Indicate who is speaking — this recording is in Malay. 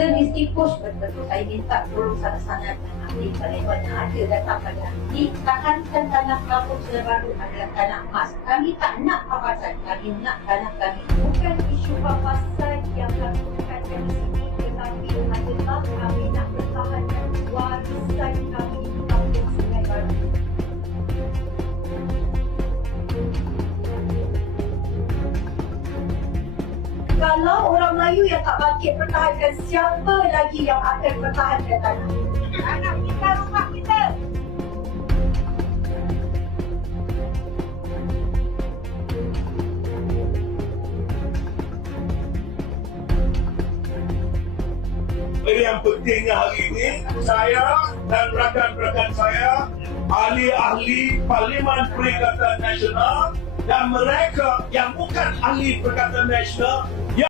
Speaker 1: kita mesti push betul-betul. Saya minta sana-sana dan ahli karyawan yang ada datang pada ahli. Tahankan tanah kampung Selat Baru adalah tanah emas. Kami tak nak kawasan. Kami nak tanah kami. Bukan isu kawasan yang lakukan di Kalau orang Melayu yang tak bangkit pertahankan, siapa lagi yang akan pertahankan tanah? Anak kita, rumah kita.
Speaker 2: Yang pentingnya hari ini saya dan rakan-rakan saya ahli-ahli Parlimen Perikatan Nasional dan mereka yang bukan ahli Perikatan Nasional